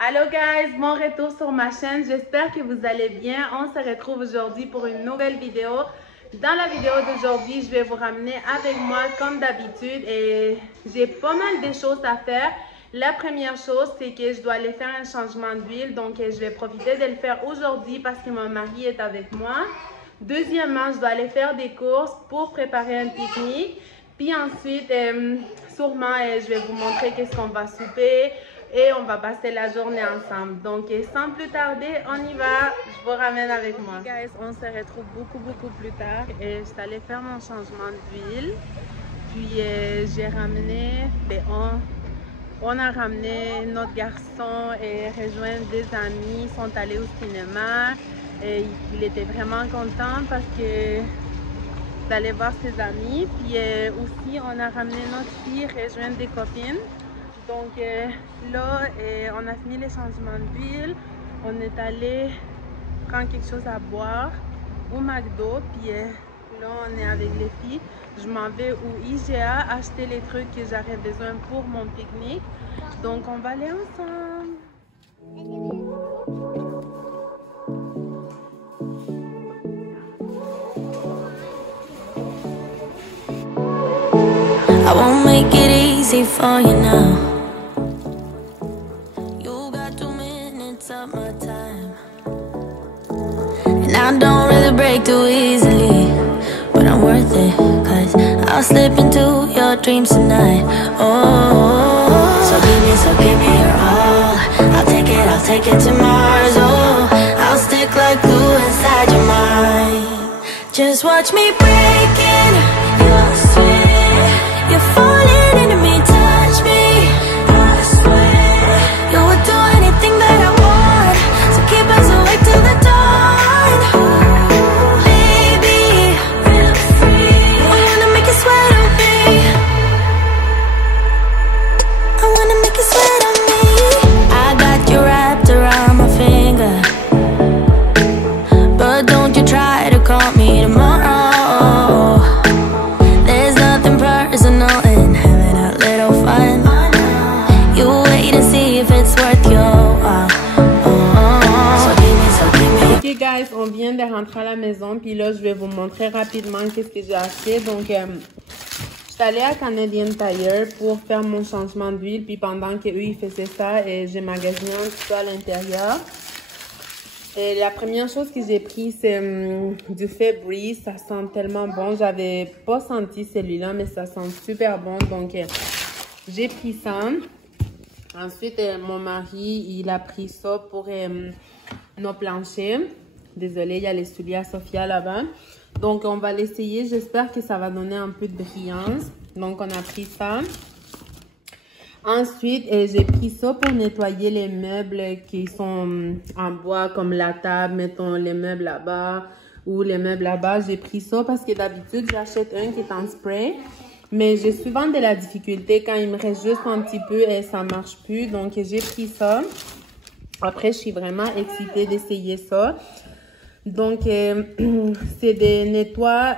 Allô guys, mon retour sur ma chaîne, j'espère que vous allez bien. On se retrouve aujourd'hui pour une nouvelle vidéo. Dans la vidéo d'aujourd'hui, je vais vous ramener avec moi comme d'habitude et j'ai pas mal de choses à faire. La première chose, c'est que je dois aller faire un changement d'huile, donc je vais profiter de le faire aujourd'hui parce que mon mari est avec moi. Deuxièmement, je dois aller faire des courses pour préparer un pique-nique. Puis ensuite, sûrement, je vais vous montrer qu'est-ce qu'on va souper. Et on va passer la journée ensemble. Donc, sans plus tarder, on y va. Je vous ramène avec moi. Guys, on se retrouve beaucoup plus tard. Et je suis allée faire mon changement d'huile. Puis, j'ai ramené... on a ramené notre garçon et rejoint des amis. Ils sont allés au cinéma. Et il était vraiment content parce que d'aller voir ses amis. Puis, aussi, on a ramené notre fille rejoindre des copines. Donc là, on a fini les changements d'huile. On est allé prendre quelque chose à boire au McDo. Puis là, on est avec les filles. Je m'en vais au IGA acheter les trucs que j'aurais besoin pour mon pique-nique. Donc, on va aller ensemble. I won't make it easy for you now. Of my time, and I don't really break too easily, but I'm worth it, cause I'll slip into your dreams tonight. Oh, so give me your all. I'll take it to Mars. Oh, I'll stick like glue inside your mind. Just watch me breaking. You'll swear you're falling into me. Touch me, I swear you would do anything that I want. Keep us awake till the dawn. Baby, feel free. I wanna make you sweat on me. I wanna make you sweat on me. I got you wrapped around my finger, but don't you try to call me tomorrow. There's nothing personal in having a little fun. You wait and see if it's worth your while. Ok guys, on vient de rentrer à la maison, puis là je vais vous montrer rapidement qu'est-ce que j'ai acheté. Donc je suis allée à Canadian Tire pour faire mon changement d'huile, puis pendant qu'eux ils faisaient ça, j'ai magasiné un petit peu à l'intérieur. Et la première chose que j'ai pris, c'est du Febreze. Ça sent tellement bon. J'avais pas senti celui-là, mais ça sent super bon. Donc j'ai pris ça. Ensuite, mon mari, il a pris ça pour nos planchers. Désolée, il y a les souliers à Sophia là-bas. Donc, on va l'essayer. J'espère que ça va donner un peu de brillance. Donc, on a pris ça. Ensuite, j'ai pris ça pour nettoyer les meubles qui sont en bois, comme la table, mettons les meubles là-bas ou les meubles là-bas. J'ai pris ça parce que d'habitude, j'achète un qui est en spray. Mais j'ai souvent de la difficulté quand il me reste juste un petit peu et ça marche plus. Donc, j'ai pris ça. Après, je suis vraiment excitée d'essayer ça. Donc, c'est des nettoie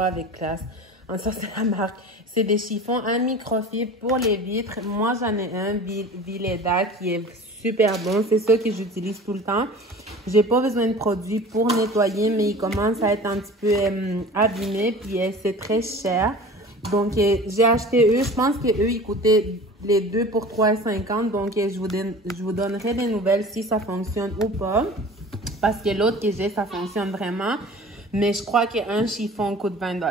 avec classe. Ça, c'est la marque. C'est des chiffons à microfibre pour les vitres. Moi, j'en ai un Vileda qui est super bon. C'est ça que j'utilise tout le temps. J'ai pas besoin de produits pour nettoyer, mais il commence à être un petit peu abîmé. Puis, c'est très cher. Donc, j'ai acheté eux. Je pense que eux ils coûtaient les deux pour 3,50. Donc, je vous donnerai des nouvelles si ça fonctionne ou pas. Parce que l'autre que j'ai, ça fonctionne vraiment. Mais je crois qu'un chiffon coûte 20 $.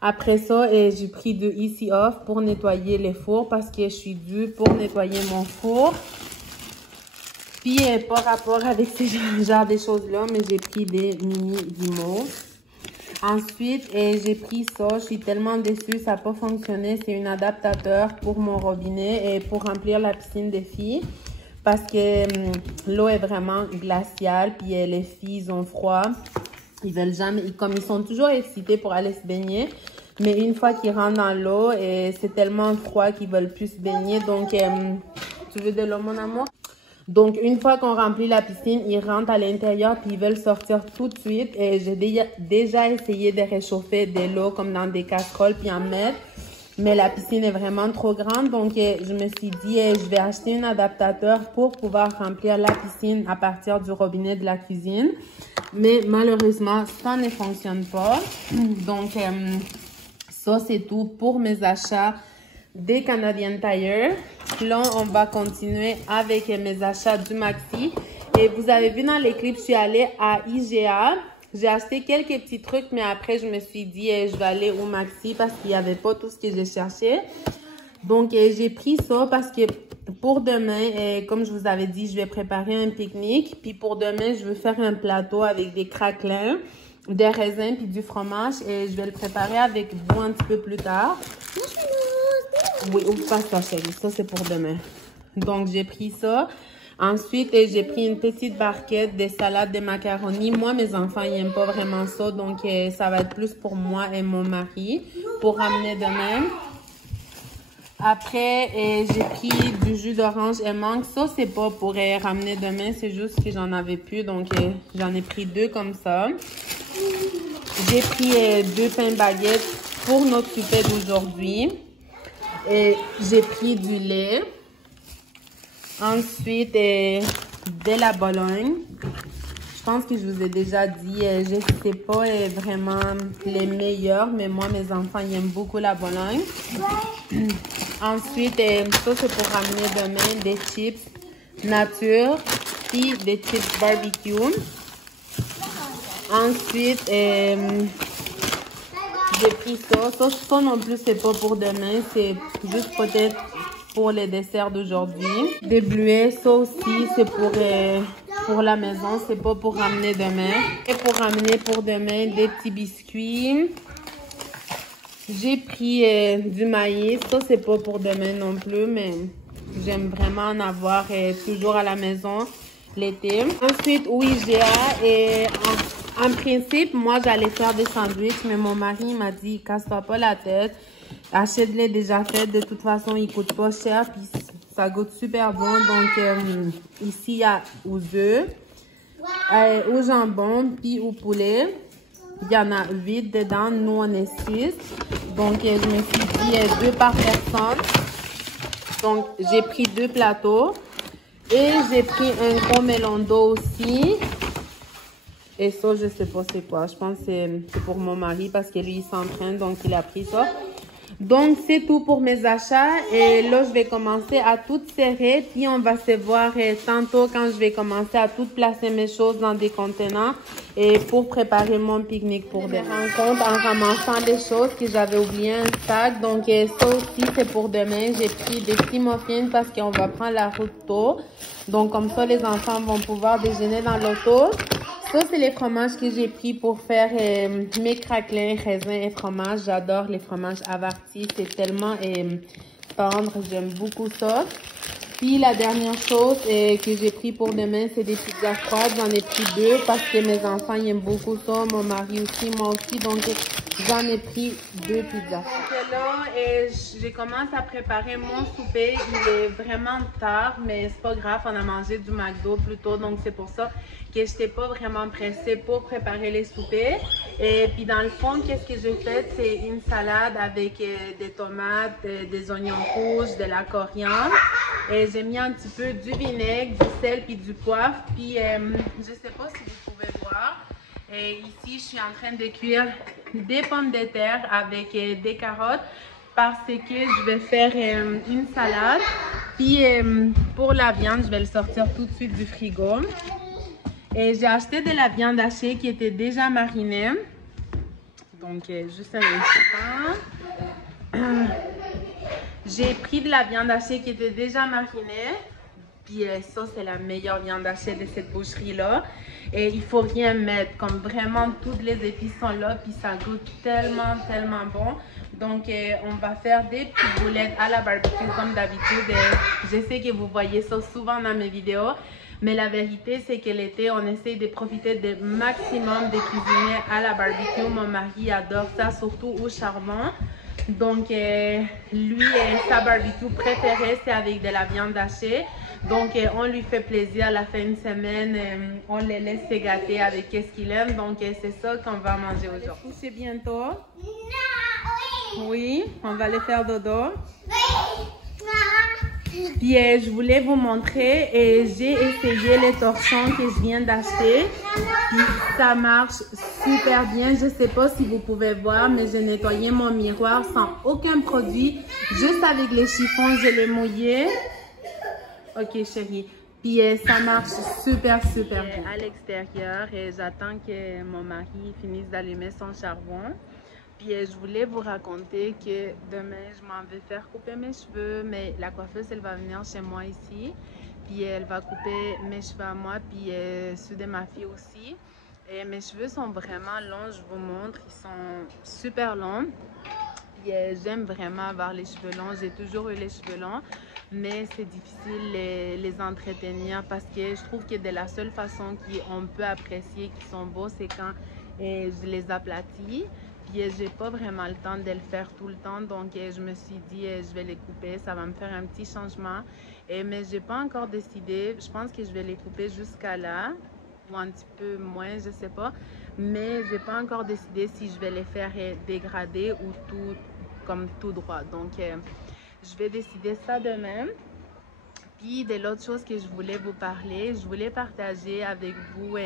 Après ça, j'ai pris de Easy Off pour nettoyer les fours parce que je suis due pour nettoyer mon four. Puis, pas rapport avec ces genres de choses-là, mais j'ai pris des mini Vimos. Ensuite, j'ai pris ça. Je suis tellement déçue, ça n'a pas fonctionné. C'est un adaptateur pour mon robinet et pour remplir la piscine des filles. Parce que l'eau est vraiment glaciale. Puis les filles, ils ont froid. Ils veulent jamais, comme ils sont toujours excités pour aller se baigner. Mais une fois qu'ils rentrent dans l'eau, c'est tellement froid qu'ils veulent plus se baigner. Donc, tu veux de l'eau, mon amour? Donc, une fois qu'on remplit la piscine, ils rentrent à l'intérieur puis ils veulent sortir tout de suite. Et j'ai déjà essayé de réchauffer de l'eau comme dans des casseroles puis en mettre. mais la piscine est vraiment trop grande. Donc, je me suis dit, je vais acheter un adaptateur pour pouvoir remplir la piscine à partir du robinet de la cuisine. Mais malheureusement, ça ne fonctionne pas. Donc, ça, c'est tout pour mes achats des Canadian Tire. Là, on va continuer avec mes achats du Maxi. Et vous avez vu dans les clips, je suis allée à IGA. J'ai acheté quelques petits trucs, mais après, je me suis dit, je vais aller au Maxi parce qu'il n'y avait pas tout ce que je cherchais. Donc, j'ai pris ça parce que pour demain, comme je vous avais dit, je vais préparer un pique-nique. Puis pour demain, je veux faire un plateau avec des craquelins, des raisins puis du fromage. Et je vais le préparer avec vous un petit peu plus tard. Oui, ouvre pas ça, chérie. Ça, c'est pour demain. Donc, j'ai pris ça. Ensuite, j'ai pris une petite barquette de salade de macaroni. Moi, mes enfants, ils n'aiment pas vraiment ça. Donc, ça va être plus pour moi et mon mari pour ramener demain. Après, j'ai pris du jus d'orange et mangue. Ça, c'est pas pour ramener demain. C'est juste que j'en avais plus. Donc, j'en ai pris 2 comme ça. J'ai pris 2 pains baguettes pour notre souper d'aujourd'hui. Et j'ai pris du lait. Ensuite, de la Bologne. Je pense que je vous ai déjà dit, je ne sais pas vraiment les meilleurs, mais moi, mes enfants, ils aiment beaucoup la Bologne. Ensuite, ça, c'est pour ramener demain des chips nature, puis des chips barbecue. Ensuite, j'ai pris ça. Ça non plus, c'est pas pour demain. C'est juste peut-être pour les desserts d'aujourd'hui. Des bleuets, ça aussi, c'est pour la maison. C'est pas pour ramener demain. Et pour ramener pour demain, des petits biscuits. J'ai pris du maïs. Ça, c'est pas pour demain non plus, mais j'aime vraiment en avoir toujours à la maison l'été. Ensuite, au IGA, et en principe, moi, j'allais faire des sandwichs, mais mon mari m'a dit, casse-toi pas la tête, achète-les déjà faites. De toute façon, ils coûtent pas cher, puis ça goûte super bon. Donc, ici, il y a aux œufs, au jambon, puis au poulet. Il y en a 8 dedans. Nous, on est 6. Donc, je me suis dit 2 par personne. Donc, j'ai pris 2 plateaux. Et j'ai pris un gros melon d'eau aussi. Et ça, je sais pas c'est quoi. Je pense que c'est pour mon mari parce que lui, il s'entraîne. Donc, il a pris ça. Donc, c'est tout pour mes achats. Et là, je vais commencer à tout serrer. Puis, on va se voir tantôt quand je vais commencer à tout placer mes choses dans des contenants. Et pour préparer mon pique-nique pour des rencontres en ramassant des choses que j'avais oublié un sac. Donc, ça aussi, c'est pour demain. J'ai pris des petits muffins parce qu'on va prendre la route tôt. Donc, comme ça, les enfants vont pouvoir déjeuner dans l'auto. Ça, c'est les fromages que j'ai pris pour faire mes craquelins, raisins et fromages. J'adore les fromages avertis. C'est tellement tendre. J'aime beaucoup ça. Puis, la dernière chose que j'ai pris pour demain, c'est des pizzas froides. J'en ai pris 2 parce que mes enfants ils aiment beaucoup ça. Mon mari aussi, moi aussi. Donc, j'en ai pris 2 pizzas. Donc là, j'ai commencé à préparer mon souper. Il est vraiment tard, mais c'est pas grave. On a mangé du McDo plus tôt. Donc, c'est pour ça que je n'étais pas vraiment pressée pour préparer les soupers. Et puis, dans le fond, qu'est-ce que j'ai fait? C'est une salade avec des tomates, des oignons rouges, de la coriandre. Et j'ai mis un petit peu du vinaigre, du sel puis du poivre. Puis, je sais pas si vous pouvez voir. Et ici, je suis en train de cuire des pommes de terre avec des carottes parce que je vais faire une salade. Puis, pour la viande, je vais le sortir tout de suite du frigo. Et j'ai acheté de la viande hachée qui était déjà marinée. Donc, juste un instant. J'ai pris de la viande hachée qui était déjà marinée. Puis ça, c'est la meilleure viande hachée de cette boucherie-là. Et il faut rien mettre. Comme vraiment, toutes les épices sont là. Puis ça goûte tellement, tellement bon. Donc, on va faire des petites boulettes à la barbecue comme d'habitude. Je sais que vous voyez ça souvent dans mes vidéos. Mais la vérité, c'est que l'été, on essaie de profiter du maximum de cuisiner à la barbecue. Mon mari adore ça, surtout au charbon. Donc, lui, sa barbecue préférée, c'est avec de la viande hachée. Donc, on lui fait plaisir la fin de semaine. On les laisse se gâter avec ce qu'il aime. Donc, c'est ça qu'on va manger aujourd'hui. C'est bientôt. Oui, on va aller faire dodo. Puis je voulais vous montrer et j'ai essayé les torchons que je viens d'acheter. Puis ça marche super bien. Je sais pas si vous pouvez voir, mais j'ai nettoyé mon miroir sans aucun produit. Juste avec les chiffons, je l'ai mouillé. Ok chérie. Puis ça marche super bien. À l'extérieur et j'attends que mon mari finisse d'allumer son charbon. Puis je voulais vous raconter que demain, je m'en vais faire couper mes cheveux, mais la coiffeuse, elle va venir chez moi ici. Puis elle va couper mes cheveux à moi, puis ceux de ma fille aussi. Et mes cheveux sont vraiment longs, je vous montre, ils sont super longs. Puis j'aime vraiment avoir les cheveux longs, j'ai toujours eu les cheveux longs. Mais c'est difficile les entretenir parce que je trouve que de la seule façon qu'on peut apprécier qu'ils sont beaux, c'est quand je les aplatis. Puis j'ai pas vraiment le temps de le faire tout le temps, donc je me suis dit je vais les couper, ça va me faire un petit changement. Mais j'ai pas encore décidé, je pense que je vais les couper jusqu'à là, ou un petit peu moins, je sais pas. Mais j'ai pas encore décidé si je vais les faire dégrader ou tout droit. Donc je vais décider ça demain. Puis de l'autre chose que je voulais vous parler, je voulais partager avec vous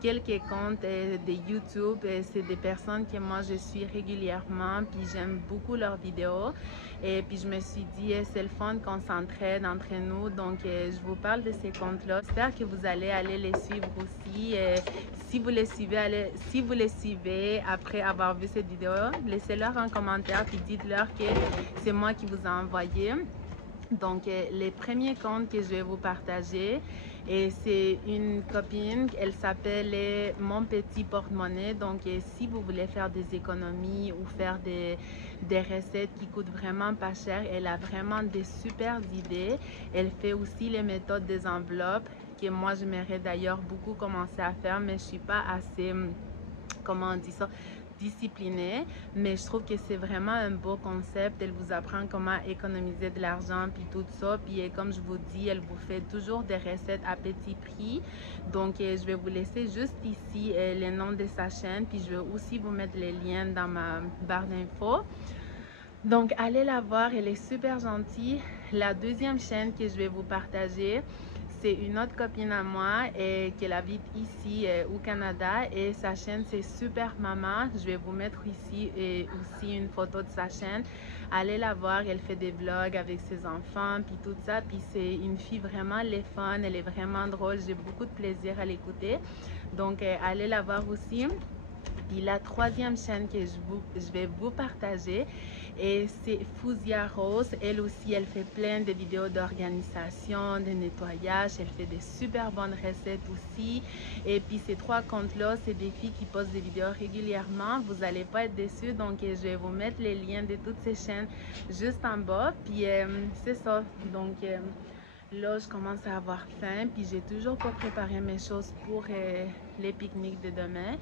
quelques comptes de YouTube. C'est des personnes que moi je suis régulièrement, puis j'aime beaucoup leurs vidéos. Et puis je me suis dit, c'est le fun qu'on s'entraide entre nous. Donc je vous parle de ces comptes-là. J'espère que vous allez aller les suivre aussi. Si vous les suivez après avoir vu cette vidéo, laissez-leur un commentaire puis dites-leur que c'est moi qui vous ai envoyé. Donc, les premiers comptes que je vais vous partager, et c'est une copine, elle s'appelle Mon Petit Porte-Monnaie. Donc, si vous voulez faire des économies ou faire des recettes qui coûtent vraiment pas cher, elle a vraiment des super idées. Elle fait aussi les méthodes des enveloppes, que moi, j'aimerais d'ailleurs beaucoup commencer à faire, mais je suis pas assez, comment on dit ça, disciplinée, mais je trouve que c'est vraiment un beau concept. Elle vous apprend comment économiser de l'argent puis tout ça, puis comme je vous dis, elle vous fait toujours des recettes à petit prix. Donc je vais vous laisser juste ici les noms de sa chaîne, puis je vais aussi vous mettre les liens dans ma barre d'infos. Donc allez la voir, elle est super gentille. La deuxième chaîne que je vais vous partager, c'est une autre copine à moi qui habite ici au Canada, et sa chaîne c'est Super Maman. Je vais vous mettre ici aussi une photo de sa chaîne. Allez la voir, elle fait des vlogs avec ses enfants puis tout ça, puis c'est une fille vraiment fun, elle est vraiment drôle, j'ai beaucoup de plaisir à l'écouter. Donc allez la voir aussi. Puis la troisième chaîne que je vais vous partager, et c'est Fouzia Rose. Elle aussi, elle fait plein de vidéos d'organisation, de nettoyage. Elle fait des super bonnes recettes aussi. Et puis ces trois comptes-là, c'est des filles qui postent des vidéos régulièrement. Vous n'allez pas être déçus. Donc je vais vous mettre les liens de toutes ces chaînes juste en bas. Puis c'est ça. Donc là, je commence à avoir faim. Puis j'ai toujours pas préparé mes choses pour les pique-niques de demain.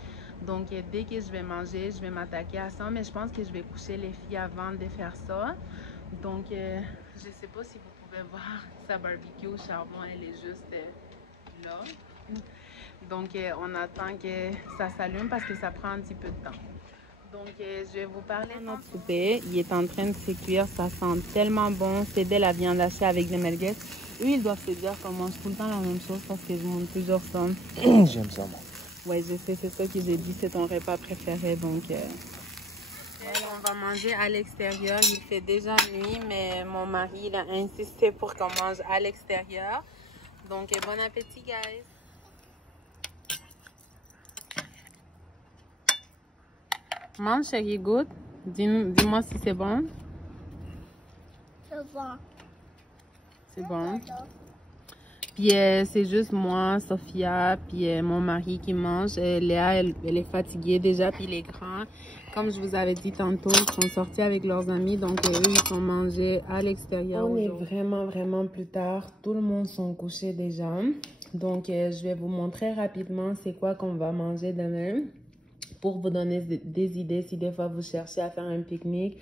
Donc, dès que je vais manger, je vais m'attaquer à ça. Mais je pense que je vais coucher les filles avant de faire ça. Donc, je ne sais pas si vous pouvez voir sa barbecue au charbon. Elle est juste là. Donc, on attend que ça s'allume parce que ça prend un petit peu de temps. Donc, je vais vous parler de notre souper. Il est en train de se cuire. Ça sent tellement bon. C'est de la viande hachée avec des merguez. Eux, ils doivent se dire qu'on mange tout le temps la même chose parce que je montre toujours ça. J'aime ça, moi. Ouais, je sais, c'est ça que j'ai dit, c'est ton repas préféré, donc... On va manger à l'extérieur, il fait déjà nuit, mais mon mari, il a insisté pour qu'on mange à l'extérieur. Donc, bon appétit, guys! Mange, chérie, goûte. Dis-moi si c'est bon. C'est bon. C'est bon. Puis c'est juste moi, Sophia, puis mon mari qui mange. Léa, elle est fatiguée déjà, puis les grands, comme je vous avais dit tantôt, sont sortis avec leurs amis, donc eux, ils sont mangés à l'extérieur. On est vraiment plus tard. Tout le monde sont couchés déjà. Donc, je vais vous montrer rapidement c'est quoi qu'on va manger demain pour vous donner des idées si des fois vous cherchez à faire un pique-nique.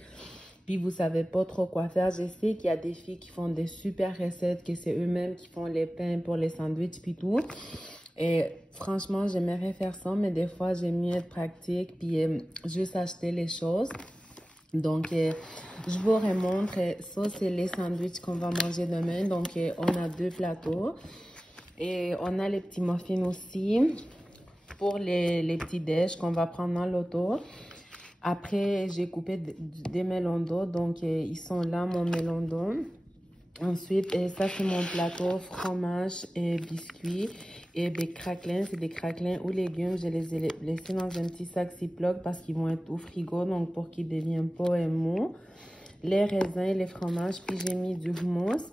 Puis vous savez pas trop quoi faire. Je sais qu'il y a des filles qui font des super recettes, que c'est eux-mêmes qui font les pains pour les sandwichs puis tout. Et franchement, j'aimerais faire ça, mais des fois, j'aime mieux être pratique puis juste acheter les choses. Donc, je vous remontre. Ça, c'est les sandwichs qu'on va manger demain. Donc, on a 2 plateaux. Et on a les petits muffins aussi pour les petits déj qu'on va prendre dans l'auto. Après, j'ai coupé des melons d'eau. Donc, ils sont là, mon melon d'eau. Ensuite, ça, c'est mon plateau fromage et biscuits. Et des craquelins, c'est des craquelins ou légumes. Je les ai laissés dans un petit sac Ziploc parce qu'ils vont être au frigo. Donc, pour qu'ils ne deviennent pas mous. Les raisins, les fromages. Puis, j'ai mis du hummus.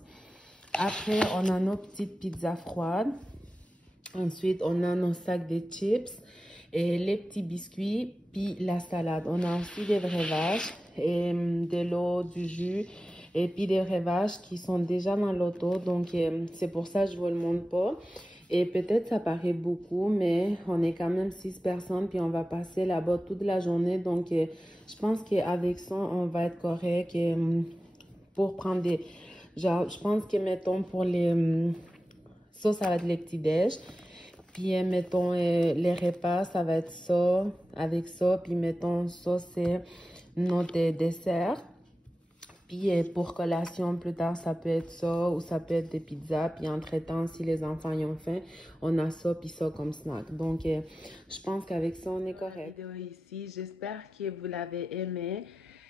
Après, on a nos petites pizzas froides. Ensuite, on a nos sacs de chips et les petits biscuits, puis la salade. On a aussi des breuvages, et de l'eau, du jus, et puis des breuvages qui sont déjà dans l'auto. Donc, c'est pour ça que je ne vous le montre pas. Et peut-être ça paraît beaucoup, mais on est quand même 6 personnes, puis on va passer là-bas toute la journée. Donc, je pense qu'avec ça, on va être correct pour prendre des... Genre, je pense que, mettons, pour les... ça va être les petits déj. Puis, mettons, les repas, ça va être ça, avec ça. Puis, mettons, ça, c'est notre dessert. Puis, pour collation, plus tard, ça peut être ça ou ça peut être des pizzas. Puis, entre-temps, si les enfants y ont faim, on a ça puis ça comme snack. Donc, je pense qu'avec ça, on est correct. La vidéo ici, j'espère que vous l'avez aimé.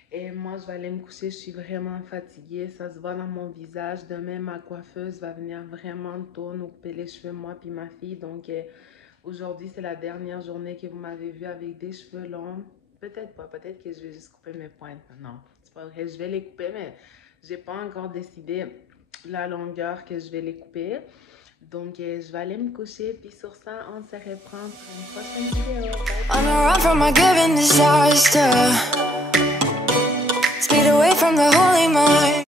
Et moi, je vais aller me coucher. Je suis vraiment fatiguée. Ça se voit dans mon visage. Demain, ma coiffeuse va venir vraiment tôt nous couper les cheveux, moi puis ma fille. Donc, aujourd'hui, c'est la dernière journée que vous m'avez vue avec des cheveux longs. Peut-être pas. Peut-être que je vais juste couper mes pointes. Non, c'est pas vrai. Je vais les couper, mais j'ai pas encore décidé la longueur que je vais les couper. Donc, je vais aller me coucher. Puis sur ça, on se reprend pour une prochaine vidéo. On the run from a given disaster. Speed away from the holy mind.